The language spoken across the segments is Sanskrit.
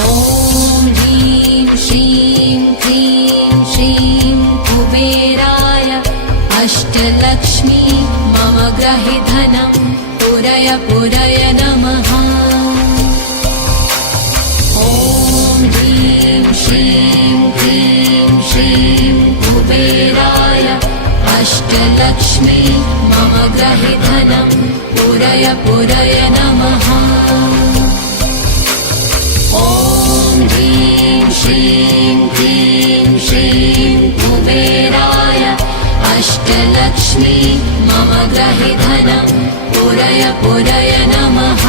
ॐ ह्रीं श्रीं क्रीं श्रीं कुबेराय अष्टलक्ष्मी मम गृहे धनं पुरय पुरय नमः। ॐ ह्रीं श्रीं क्रीं श्रीं कुबेराय अष्टलक्ष्मी मम गृहे धनं पुरय पुरय नमः। ॐ ह्रीं श्रीं क्रीं श्रीं कुबेराय अष्टलक्ष्मी मम गृहे धनं पुरय पुरय नमः।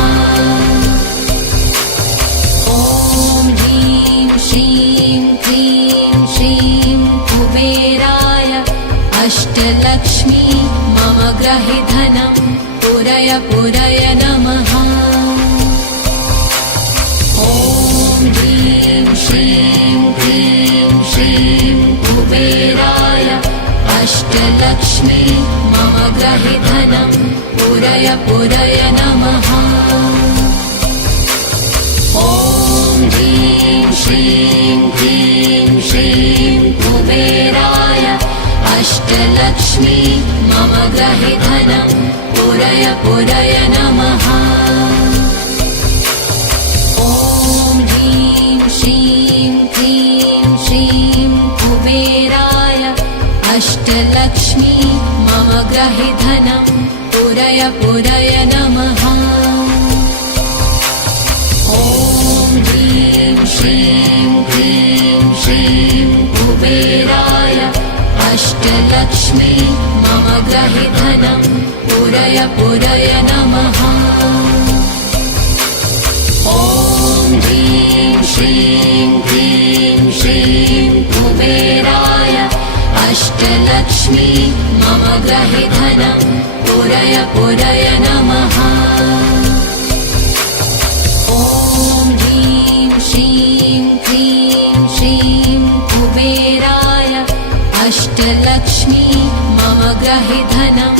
ॐ ह्रीं श्रीं क्रीं श्रीं कुबेराय अष्टलक्ष्मी मम गृहे धनं पुरय पुरय नमः। ॐ ह्रीं श्रीं क्रीं श्रीं कुबेराय अष्टलक्ष्मी मम गृहे धनं पुरय पुरय नमः। ॐ ह्रीं श्रीं क्रीं श्रीं कुबेराय अष्टलक्ष्मी मम गृहे धनं पुरय पुरय नमः। ॐ ह्रीं श्रीं क्रीं श्रीं कुबेराय अष्टलक्ष्मी मम गृहे धनं पुरय पुरय नमः। ॐ ह्रीं श्रीं क्रीं श्रीं कुबेराय अष्टलक्ष्मी मम गृहे धनं पुरय पुरय नमः। ॐ ह्रीं श्रीं क्रीं श्रीं कुबेराय अष्टलक्ष्मी मम गृहे धनं पुरय पुरय नमः। ॐ ह्रीं श्रीं क्रीं श्रीं कुबेराय अष्टलक्ष्मी मम गृहे धनं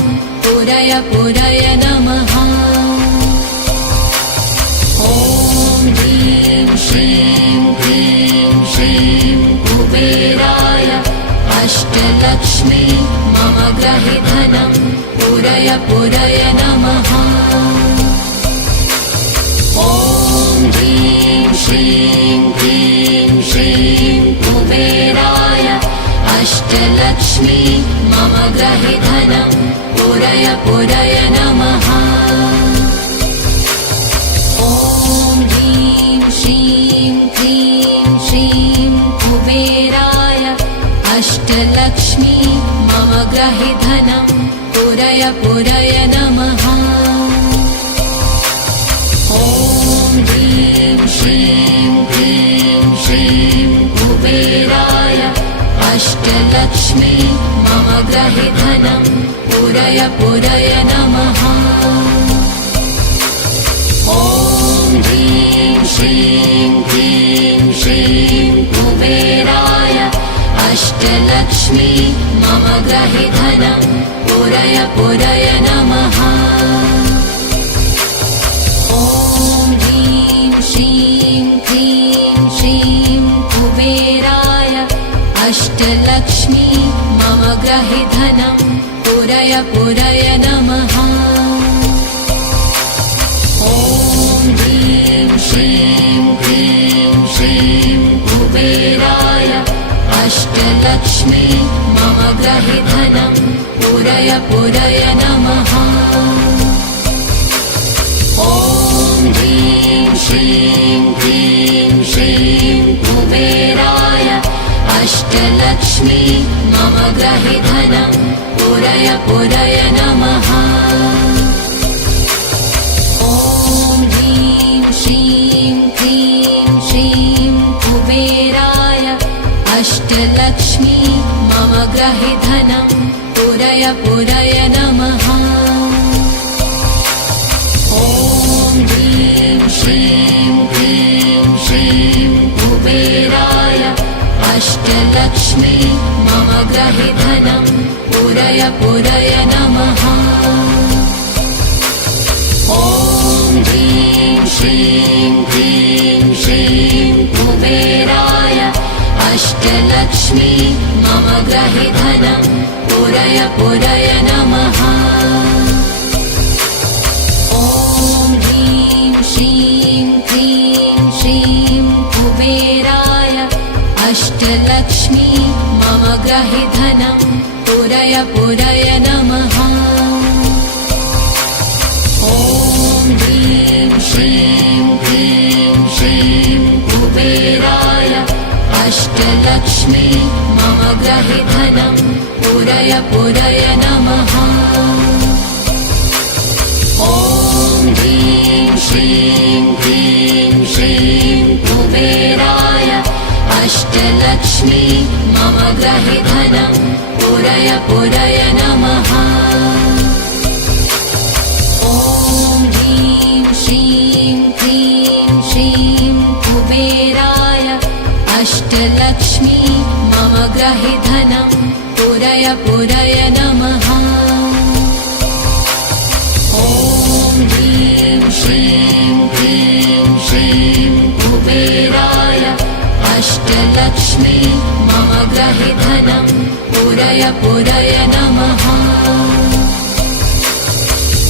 पुरय पुरय नमः। ॐ ह्रीं श्रीं क्रीं श्रीं कुबेराय अष्टलक्ष्मी मम गृहे धनं पुरय पुरय नमः। ॐ ह्रीं श्रीं क्रीं श्रीं कुबेराय अष्टलक्ष्मी मम गृहे धनं पुरय पुरय नमः। ॐ ह्रीं श्रीं क्रीं श्रीं कुबेराय अष्टलक्ष्मी मम गृहे धनं पुरय पुरय नमः। ॐ ह्रीं श्रीं क्रीं श्रीं कुबेराय अष्टलक्ष्मी मम गृहे धनं पुरय पुरय नमः। ॐ ह्रीं श्रीं क्रीं श्रीं कुबेराय अष्टलक्ष्मी मम गृहे धनं पुरय पुरय नमः। ॐ ह्रीं श्रीं क्रीं श्रीं कुबेराय अष्टलक्ष्मी मम गृहे धनं पुरय पुरय नमः। ॐ ह्रीं श्रीं क्रीं श्रीं कुबेराय अष्टलक्ष्मी मम गृहे धनं पुरय पुरय नमः। ॐ ह्रीं श्रीं क्रीं श्रीं कुबेराय अष्टलक्ष्मी मम गृहे धनं पुरय पुरय नमः। ॐ ह्रीं श्रीं क्रीं श्रीं कुबेराय अष्टलक्ष्मी मम गृहे धनं पुरय पुरय नमः। ॐ ह्रीं श्रीं क्रीं श्रीं कुबेराय अष्टलक्ष्मी मम गृहे धनं पुरय पुरय नमः। ॐ ह्रीं श्रीं क्रीं श्रीं ग्रहे धनं पुरय पुरय नमः। ॐ ह्रीं श्रीं क्रीं श्रीं कुबेराय अष्टलक्ष्मी मम ग्रहे धनं पुरय पुरय नमः। ॐ ह्रीं श्रीं क्रीं श्रीं कुबेराय अष्टलक्ष्मी मम ग्रहे धनं पुरय पुरय नमः। ॐ ह्रीं श्रीं क्रीं श्रीं कुबेराय अष्टलक्ष्मी मम ग्रहे धनं पुरय पुरय नमः। ॐ ह्रीं श्रीं क्रीं श्रीं कुबेराय अष्टलक्ष्मी मम ग्रहे धनं पुरय पुरय नमः। ॐ ह्रीं श्रीं क्रीं श्रीं कुबेराय अष्टलक्ष्मी मम ग्रहे धनं पुरय पुरय नमः।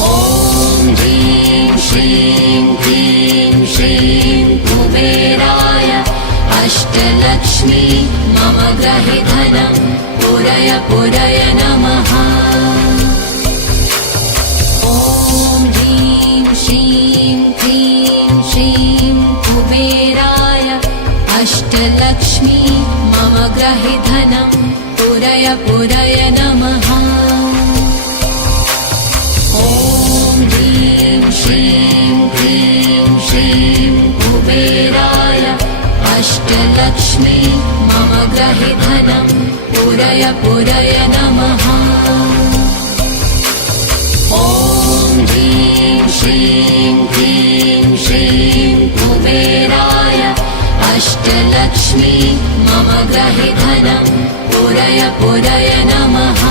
ॐ ह्रीं श्रीं क्रीं श्रीं कुबेराय अष्टलक्ष्मी मम ग्रहे धनं पुरय पुरय नमः। ॐ ह्रीं श्रीं क्रीं श्रीं कुबेराय अष्टलक्ष्मी मम ग्रहे धनं पुरय पुरय नमः। ॐ ह्रीं श्रीं क्रीं श्रीं कुबेराय अष्टलक्ष्मी मम ग्रहे धनं पुरय पुरय नमः। ॐ ह्रीं श्रीं क्रीं श्रीं कुबेराय अष्टलक्ष्मी मम ग्रहे धनं पुरय पुरय नमः।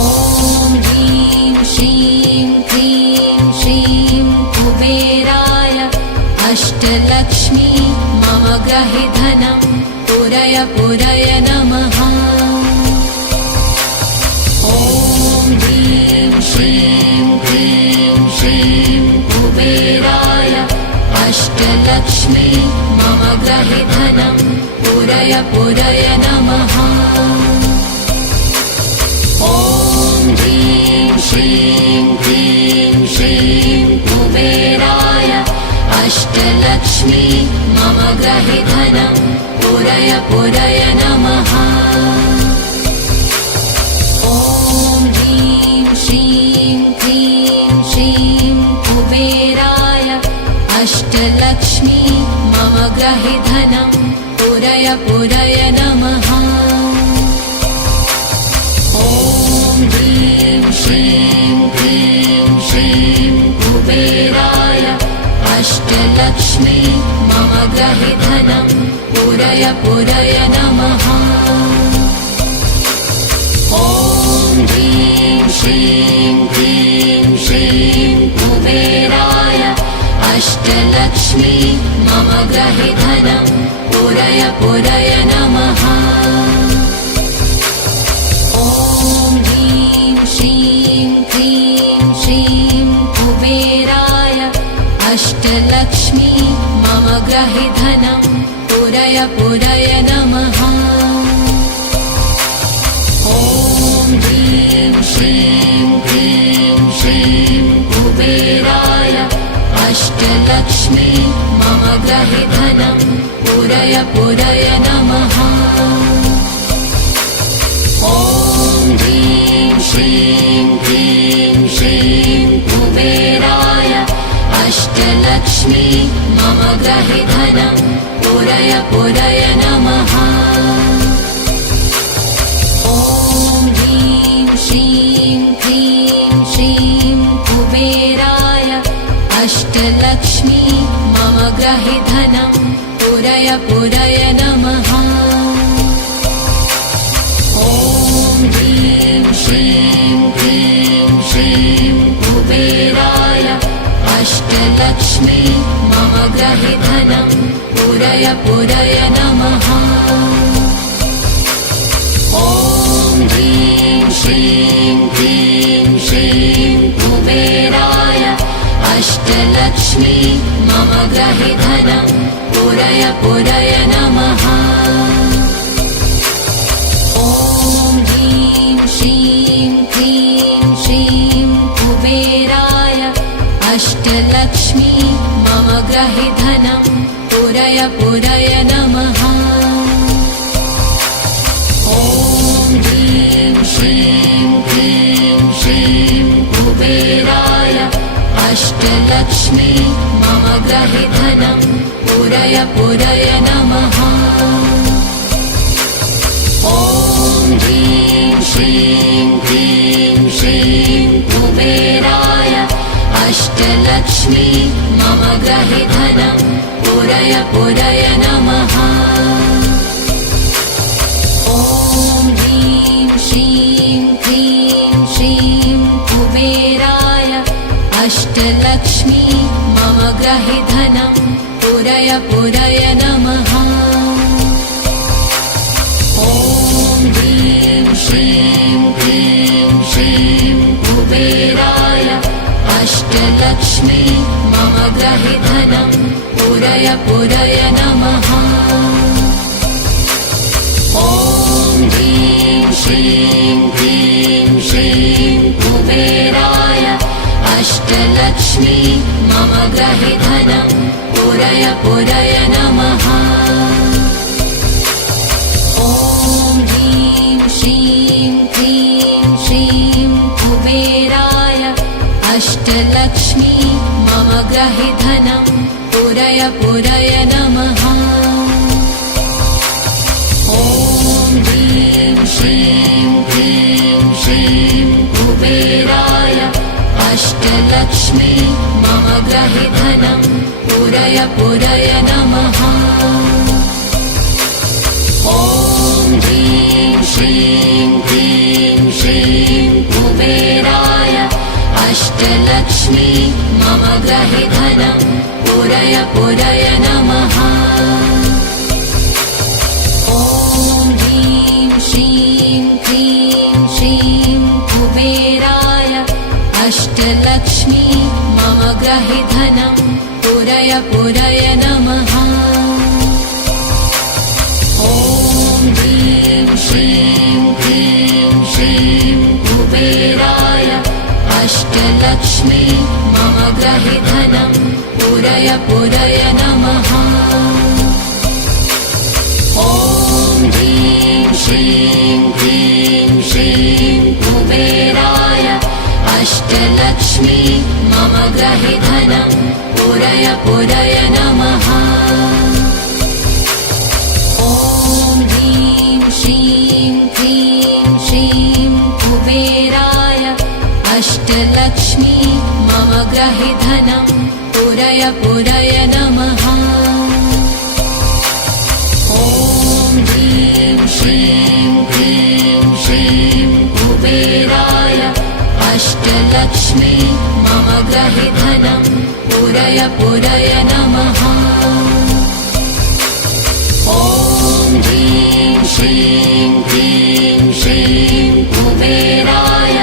ॐ ह्रीं श्रीं क्रीं श्रीं कुबेराय अष्टलक्ष्मी मम ग्रहे धनं पुरय पुरय नमः। ॐ ह्रीं श्रीं क्रीं श्रीं कुबेराय अष्टलक्ष्मी मम ग्रहे धनं पुरय पुरय नमः। ॐ ह्रीं श्रीं क्रीं श्रीं कुबेराय अष्टलक्ष्मी मम ग्रहे धनं पुरय पुरय नमः। ॐ ह्रीं श्रीं क्रीं श्रीं कुबेराय अष्टलक्ष्मी मम ग्रहे धनं पुरय पुरय नमः। ॐ ह्रीं श्रीं क्रीं श्रीं कुबेराय अष्टलक्ष्मी मम ग्रहे धनं पुरय पुरय नमः। ॐ ह्रीं श्रीं क्रीं श्रीं कुबेराय अष्टलक्ष्मी मम ग्रहे धनं पुरय पुरय नमः। ॐ ह्रीं श्रीं क्रीं श्रीं कुबेराय अष्टलक्ष्मी मम ग्रहे धनं पुरय पुरय नमः। ॐ ह्रीं श्रीं क्रीं श्रीं कुबेराय अष्टलक्ष्मी मम ग्रहे धनं पुरय पुरय नमः। ॐ ह्रीं श्रीं क्रीं श्रीं कुबेराय अष्टलक्ष्मी मम ग्रहे धनं पुरय पुरय नमः। ॐ ह्रीं श्रीं क्रीं श्रीं कुबेराय अष्टलक्ष्मी मम ग्रहे धनं पुरय पुरय नमः। ॐ ह्रीं श्रीं क्रीं श्रीं कुबेराय अष्टलक्ष्मी मम ग्रहे धनं पुरय पुरय नमः। ॐ ह्रीं श्रीं क्लीं श्रीं कुबेराय अष्टलक्ष्मी मम गृहे धनं पूरय पूरय नमः। ॐ ह्रीं श्रीं क्लीं श्रीं कुबेराय अष्टलक्ष्मी मम गृहे धनं पूरय पूरय नमः। ॐ ह्रीं श्रीं क्लीं श्रीं कुबेराय अष्टलक्ष्मी मम गृहे धनं पूरय पूरय नमः। ॐ ह्रीं श्रीं क्लीं श्रीं कुबेराय अष्टलक्ष्मी मम गृहे धनं पूरय पूरय नमः। ॐ ह्रीं श्रीं क्लीं श्रीं कुबेराय अष्टलक्ष्मी मम गृहे धनं पूरय पूरय नमः। ॐ ह्रीं श्रीं क्लीं श्रीं कुबेराय अष्टलक्ष्मी मम गृहे धनं पूरय पूरय नमः। ॐ ह्रीं श्रीं क्लीं श्रीं कुबेराय अष्टलक्ष्मी मम गृहे धनं पूरय पूरय नमः। ॐ ह्रीं श्रीं क्लीं श्रीं कुबेराय अष्टलक्ष्मी मम गृहे धनं पूरय पूरय नमः। ॐ ह्रीं श्रीं क्लीं श्रीं कुबेराय अष्टलक्ष्मी मम गृहे धनं पूरय पूरय नमः। ॐ ह्रीं श्रीं क्लीं श्रीं कुबेराय अष्टलक्ष्मी मम गृहे धनं पूरय पूरय नमः। ॐ ह्रीं श्रीं क्लीं श्रीं कुबेराय अष्टलक्ष्मी मम गृहे धनं पूरय पूरय नमः। ॐ ह्रीं श्रीं क्लीं श्रीं कुबेराय अष्टलक्ष्मी मम गृहे धनं पूरय पूरय नमः। ॐ ह्रीं श्रीं क्लीं श्रीं कुबेराय अष्टलक्ष्मी मम गृहे धनं पूरय पूरय नमः। ॐ ह्रीं श्रीं क्लीं श्रीं कुबेराय अष्टलक्ष्मी मम गृहे धनं पूरय पूरय नमः। ॐ ह्रीं श्रीं क्लीं श्रीं कुबेराय अष्टलक्ष्मी मम गृहे धनं पूरय पूरय नमः। ॐ ह्रीं श्रीं क्लीं श्रीं कुबेराय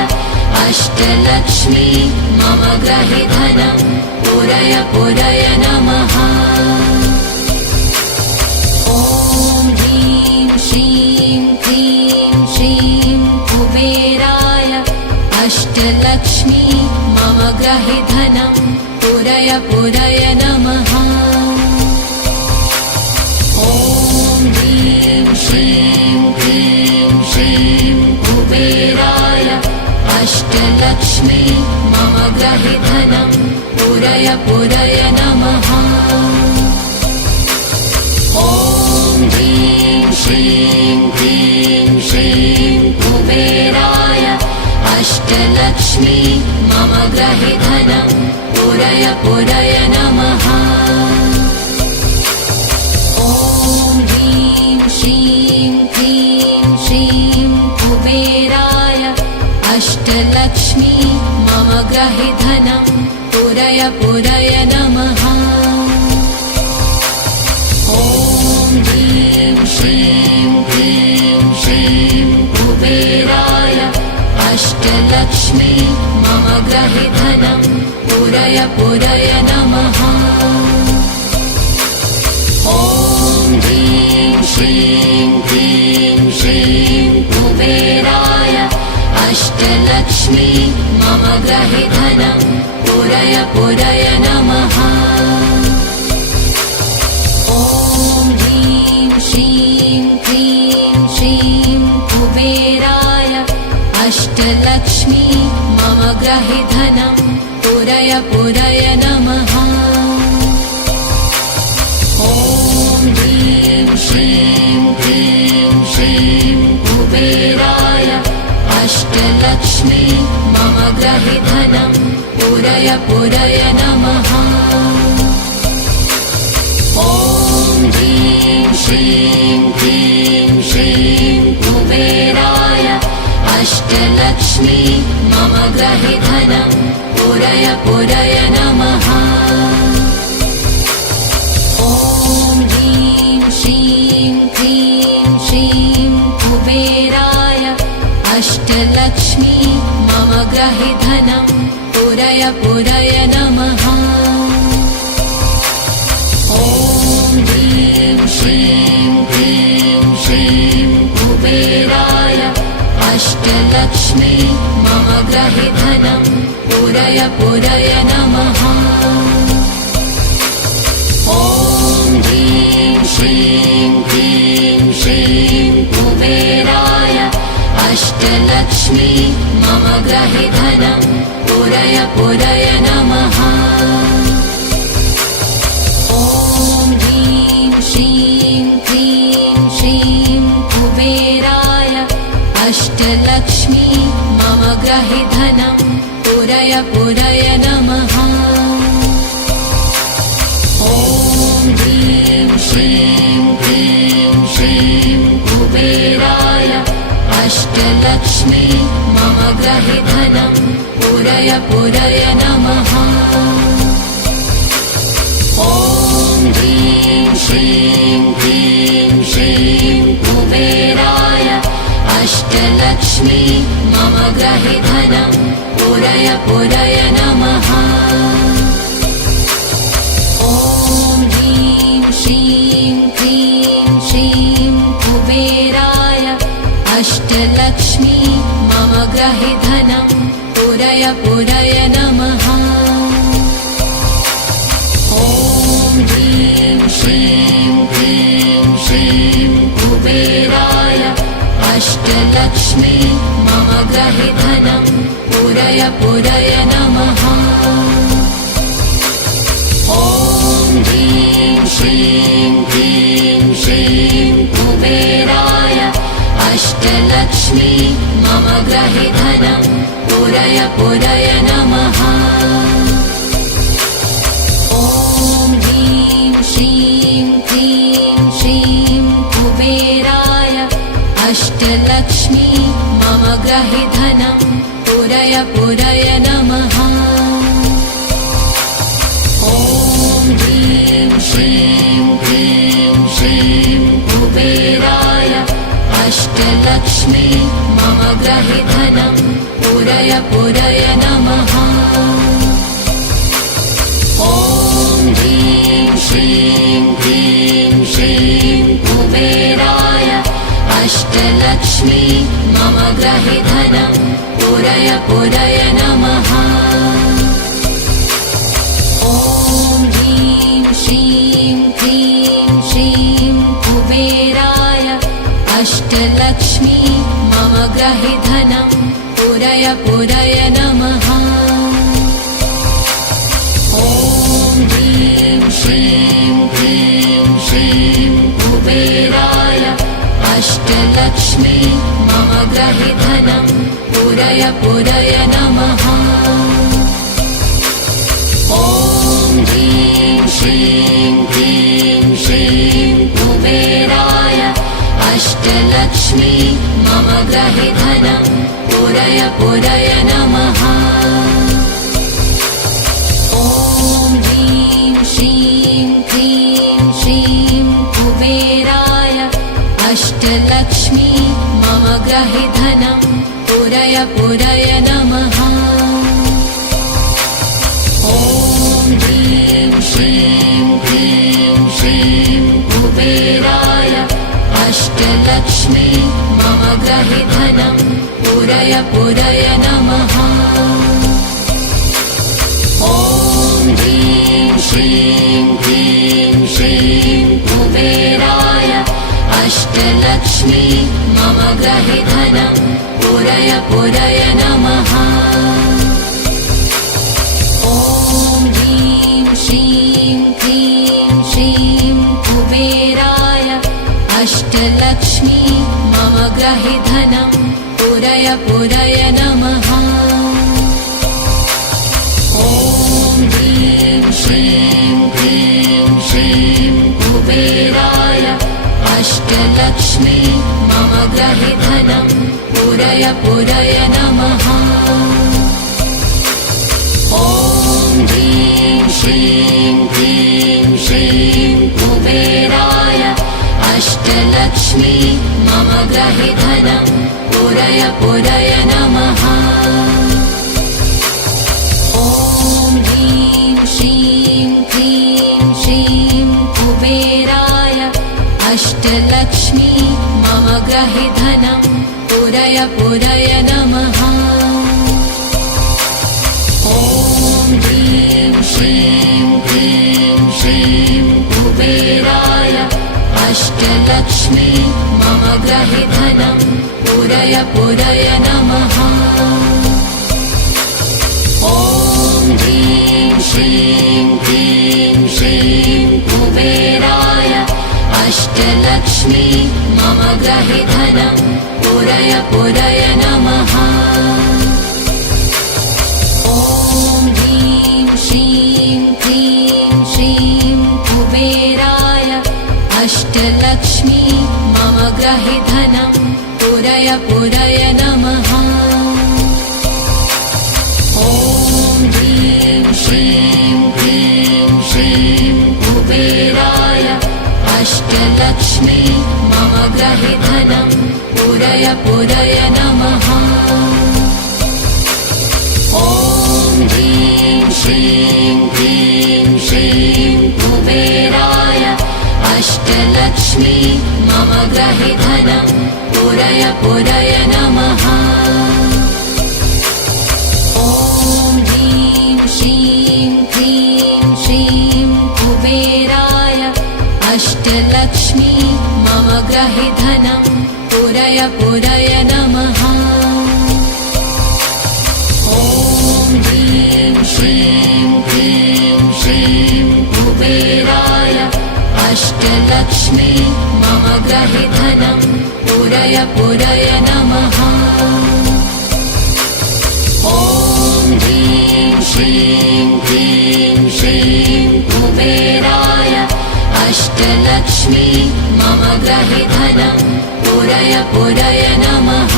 अष्टलक्ष्मी मम गृहे धनं पूरय पूरय नमः। ॐ ह्रीं श्रीं क्लीं श्रीं कुबेराय अष्टलक्ष्मी मम गृहे धनं पूरय पूरय नमः। ॐ ह्रीं श्रीं क्लीं श्रीं कुबेराय अष्टलक्ष्मी मम गृहे धनं पूरय पूरय नमः। ॐ ह्रीं श्रीं क्लीं श्रीं कुबेराय अष्टलक्ष्मी मम गृहे धनं पूरय पूरय नमः। ॐ ह्रीं श्रीं क्लीं श्रीं कुबेराय अष्टलक्ष्मी मम गृहे धनं पूरय पूरय नमः। ॐ ह्रीं श्रीं क्लीं श्रीं अष्टलक्ष्मी मम ग्रहे धनं पूरय पूरय नमः। ॐ ह्रीं श्रीं क्लीं श्रीं कुबेराय अष्टलक्ष्मी मम ग्रहे धनं पूरय पूरय नमः। ॐ ह्रीं श्रीं क्लीं श्रीं कुबेराय अष्टलक्ष्मी मम ग्रहे धनं पूरय पूरय नमः। ॐ ह्रीं श्रीं क्लीं श्रीं कुबेराय अष्टलक्ष्मी मम ग्रहे धनं पूरय पूरय नमः। ॐ ह्रीं श्रीं क्लीं श्रीं कुबेराय अष्टलक्ष्मी मम ग्रहे धनं पूरय पूरय नमः। ॐ ह्रीं श्रीं क्लीं श्रीं कुबेराय अष्टलक्ष्मी मम ग्रहे धनं पूरय पूरय नमः। ॐ ह्रीं श्रीं क्लीं श्रीं कुबेराय अष्टलक्ष्मी मम ग्रहे धनं पूरय पूरय नमः। ॐ ह्रीं श्रीं क्लीं श्रीं कुबेराय अष्टलक्ष्मी मम ग्रहे धनं पूरय पूरय नमः। ॐ ह्रीं श्रीं क्लीं श्रीं कुबेराय अष्टलक्ष्मी मम ग्रहे धनं पूरय पूरय नमः। ॐ ह्रीं श्रीं क्लीं श्रीं कुबेराय अष्टलक्ष्मी मम ग्रहे धनं पूरय पूरय नमः। ॐ ह्रीं श्रीं क्लीं श्रीं कुबेराय अष्टलक्ष्मी मम ग्रहे धनं पूरय पूरय नमः। ॐ ह्रीं श्रीं क्लीं श्रीं कुबेराय अष्टलक्ष्मी मम ग्रहे धनं पूरय पूरय नमः। ॐ ह्रीं श्रीं क्लीं श्रीं कुबेराय अष्टलक्ष्मी मम ग्रहे धनं पूरय पूरय नमः। ॐ ह्रीं श्रीं क्लीं श्रीं कुबेराय अष्टलक्ष्मी मम ग्रहे धनं पूरय पूरय नमः। ॐ ह्रीं श्रीं क्लीं श्रीं कुबेराय अष्टलक्ष्मी मम ग्रहे धनं पूरय पूरय नमः। ॐ ह्रीं श्रीं क्लीं श्रीं कुबेराय अष्टलक्ष्मी मम ग्रहे धनं पूरय पूरय नमः। ॐ ह्रीं श्रीं क्लीं श्रीं कुबेराय अष्टलक्ष्मी मम ग्रहे धनं पूरय पूरय नमः। ॐ ह्रीं श्रीं क्लीं श्रीं कुबेराय अष्टलक्ष्मी मम ग्रहे धनं पूरय पूरय नमः। ॐ ह्रीं श्रीं क्लीं श्रीं कुबेराय अष्टलक्ष्मी मम ग्रहे धनं पूरय पूरय नमः। ॐ ह्रीं श्रीं क्लीं श्रीं कुबेराय अष्टलक्ष्मी मम ग्रहे धनं पूरय पूरय नमः। ॐ ह्रीं श्रीं क्लीं श्रीं कुबेराय अष्टलक्ष्मी मम ग्रहे धनं पूरय पूरय नमः। अष्टलक्ष्मी मम ग्रहे धनं पूरय पूरय नमः। ॐ ह्रीं श्रीं क्लीं श्रीं कुबेराय अष्टलक्ष्मी मम ग्रहे धनं पूरय पूरय नमः। ॐ ह्रीं श्रीं क्लीं श्रीं कुबेराय अष्टलक्ष्मी मम ग्रहे धनं पूरय पूरय नमः। ॐ ह्रीं श्रीं क्लीं श्रीं कुबेराय अष्टलक्ष्मी मम ग्रहे धनं पूरय पूरय नमः। ॐ ह्रीं श्रीं क्लीं श्रीं कुबेराय अष्टलक्ष्मी मम ग्रहे धनं पूरय पूरय नमः। ॐ ह्रीं श्रीं क्लीं श्रीं कुबेराय अष्टलक्ष्मी मम ग्रहे धनं पूरय पूरय नमः। ॐ ह्रीं श्रीं क्लीं श्रीं कुबेराय अष्टलक्ष्मी मम ग्रहे धनं पूरय पूरय नमः। ॐ ह्रीं श्रीं क्लीं श्रीं कुबेराय अष्टलक्ष्मी मम ग्रहे धनं पूरय पूरय नमः। ॐ ह्रीं श्रीं क्लीं श्रीं कुबेराय अष्टलक्ष्मी मम ग्रहे धनं पूरय पूरय नमः। ॐ ह्रीं श्रीं क्लीं श्रीं कुबेराय अष्टलक्ष्मी मम ग्रहे धनं पूरय पूरय नमः। ॐ ह्रीं श्रीं क्लीं श्रीं कुबेराय अष्टलक्ष्मी मम ग्रहे धनं पूरय पूरय नमः। ॐ ह्रीं श्रीं क्लीं श्रीं कुबेराय अष्टलक्ष्मी मम ग्रहे धनं पूरय पूरय नमः। ॐ ह्रीं श्रीं क्लीं श्रीं कुबेराय अष्टलक्ष्मी मम ग्रहे धनं पूरय पूरय नमः। ॐ ह्रीं श्रीं क्लीं श्रीं कुबेराय अष्टलक्ष्मी मम ग्रहे धनं पूरय पूरय नमः।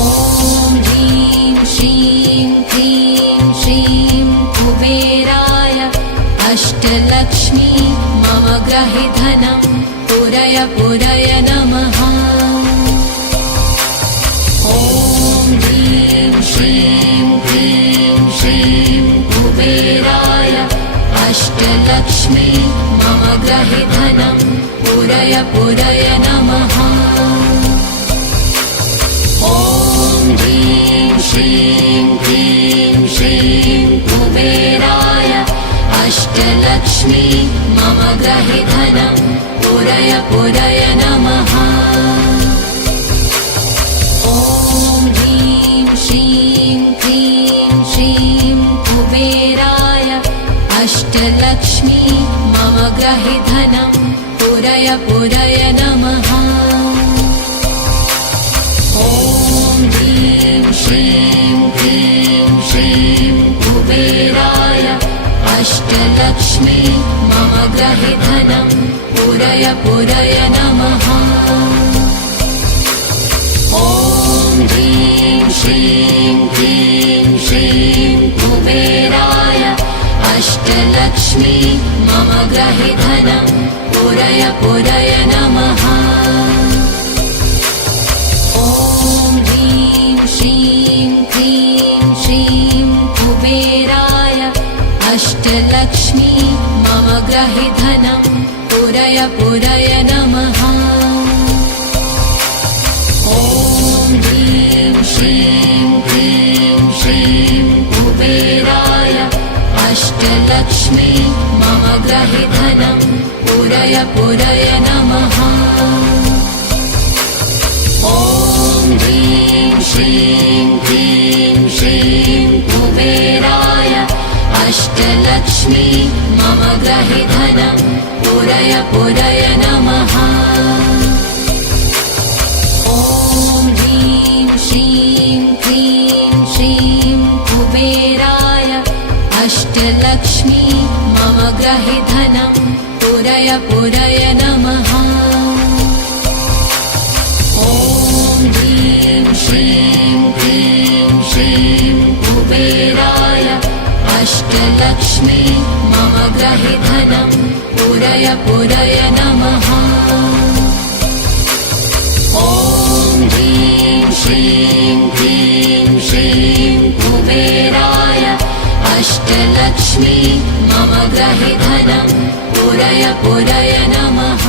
ॐ ह्रीं श्रीं क्लीं श्रीं कुबेराय अष्टलक्ष्मी मम ग्रहे धनं पूरय पूरय नमः। ॐ ह्रीं श्रीं क्लीं श्रीं कुबेराय अष्टलक्ष्मी मम ग्रहे धनं पूरय पूरय नमः। ॐ ह्रीं श्रीं क्लीं श्रीं कुबेराय अष्टलक्ष्मी मम ग्रहे धनं पूरय पूरय नमः। ॐ ह्रीं श्रीं क्लीं श्रीं कुबेराय अष्टलक्ष्मी मम ग्रहे धनं पूरय पूरय नमः। ॐ ह्रीं श्रीं क्लीं श्रीं कुबेराय अष्टलक्ष्मी मम ग्रहे धनं पूरय पूरय नमः। ॐ ह्रीं श्रीं क्लीं श्रीं कुबेराय अष्टलक्ष्मी मम ग्रहे धनं पूरय पूरय नमः। ॐ ह्रीं श्रीं क्लीं श्रीं कुबेराय अष्टलक्ष्मी मम ग्रहे धनं पूरय पूरय नमः। कुबेराय अष्टलक्ष्मी मम ग्रहे धनं पूरय पूरय नमः। ॐ ह्रीं श्रीं क्लीं श्रीं कुबेराय अष्टलक्ष्मी मम ग्रहे धनं पूरय पूरय नमः। ॐ ह्रीं श्रीं क्लीं श्रीं कुबेराय अष्टलक्ष्मी मम ग्रहे धनं पूरय पूरय नमः। ॐ ह्रीं श्रीं क्लीं श्रीं कुबेराय अष्टलक्ष्मी मम ग्रहे धनं पूरय पूरय नमः। ॐ ह्रीं श्रीं क्लीं श्रीं कुबेराय अष्टलक्ष्मी मम ग्रहे धनं पूरय पूरय नमः।